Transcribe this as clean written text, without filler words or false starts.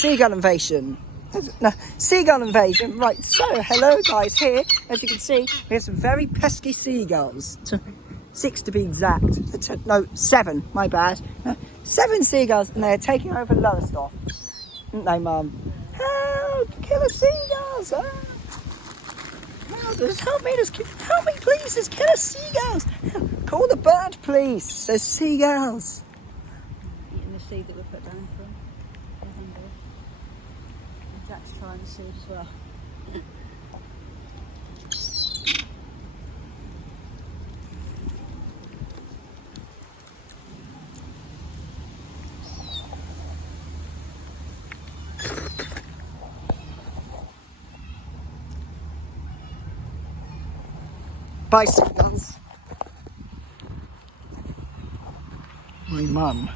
Seagull Invasion. No, Seagull Invasion. Right, so hello guys, here, as you can see, we have some very pesky seagulls. 6 to be exact. No, 7, my bad. 7 seagulls, and they're taking over Lowestoft. Aren't they, Mum? Help! Killer seagulls! Ah. Help me, help me please, there's killer seagulls! Call the bird police, there's seagulls! Eating the seed that we put down for him. They're hungry. And Jack's trying the seed as well. Bye seagulls. My mum